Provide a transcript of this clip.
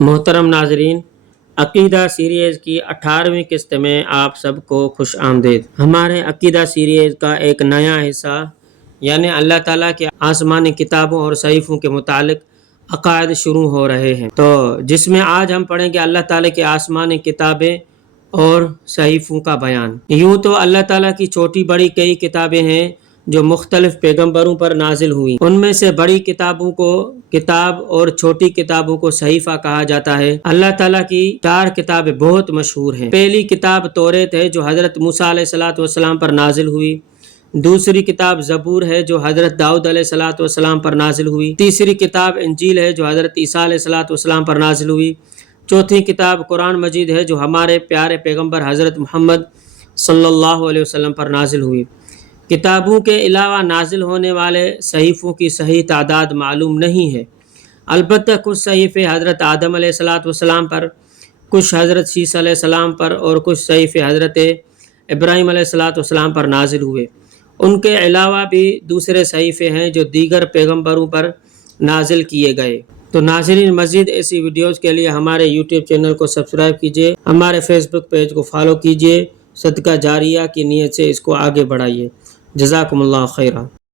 محترم ناظرین، عقیدہ سیریز کی 18ویں قسط میں آپ سب کو خوش آمدید۔ ہمارے عقیدہ سیریز کا ایک نیا حصہ یعنی اللہ تعالیٰ کے آسمانی کتابوں اور صحیفوں کے متعلق عقائد شروع ہو رہے ہیں، تو جس میں آج ہم پڑھیں گے اللہ تعالیٰ کے آسمانی کتابیں اور صحیفوں کا بیان۔ یوں تو اللہ تعالیٰ کی چھوٹی بڑی کئی کتابیں ہیں جو مختلف پیغمبروں پر نازل ہوئی۔ ان میں سے بڑی کتابوں کو کتاب اور چھوٹی کتابوں کو صحیفہ کہا جاتا ہے۔ اللہ تعالیٰ کی 4 کتابیں بہت مشہور ہیں۔ پہلی کتاب توریت ہے جو حضرت موسیٰ علیہ السلام پر نازل ہوئی۔ دوسری کتاب زبور ہے جو حضرت داؤد علیہ السلام پر نازل ہوئی۔ تیسری کتاب انجیل ہے جو حضرت عیسیٰ علیہ السلام پر نازل ہوئی۔ چوتھی کتاب قرآن مجید ہے جو ہمارے پیارے پیغمبر حضرت محمد صلی اللہ علیہ وسلم پر نازل ہوئی۔ کتابوں کے علاوہ نازل ہونے والے صحیفوں کی صحیح تعداد معلوم نہیں ہے، البتہ کچھ صحیفے حضرت آدم علیہ السلام پر، کچھ حضرت عیسیٰ علیہ السلام پر اور کچھ صحیفے حضرت ابراہیم علیہ السلام پر نازل ہوئے۔ ان کے علاوہ بھی دوسرے صحیفے ہیں جو دیگر پیغمبروں پر نازل کیے گئے۔ تو ناظرین، مزید ایسی ویڈیوز کے لیے ہمارے یوٹیوب چینل کو سبسکرائب کیجیے، ہمارے فیس بک پیج کو فالو کیجیے، صدقہ جاریہ کی نیت سے اس کو آگے بڑھائیے۔ جزاکم اللہ خیرہ۔